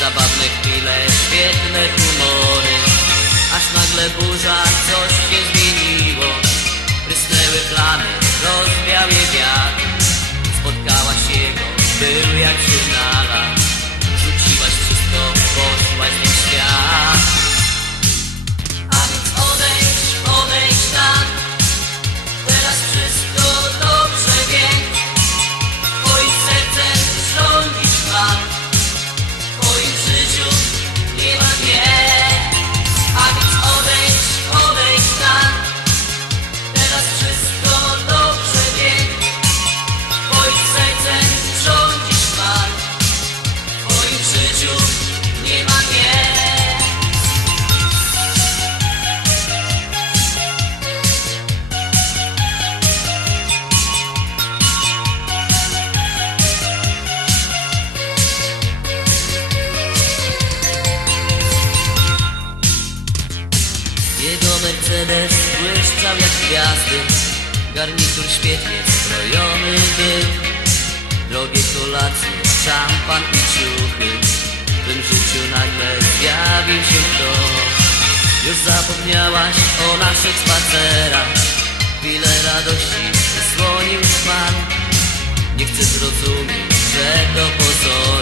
Zabawne chwile, świetne humory. Aż nagle burza, coś się zmieniło Mercedes błyszczał jak gwiazdy. Garnitur świetnie strojony był. Drogie kolacje, szampan i ciuchy. W tym życiu nagle zjawił się ktoś Już zapomniałaś o naszych spacerach. Chwilę radości wysłonił szmal Nie chcę zrozumieć, że to pozory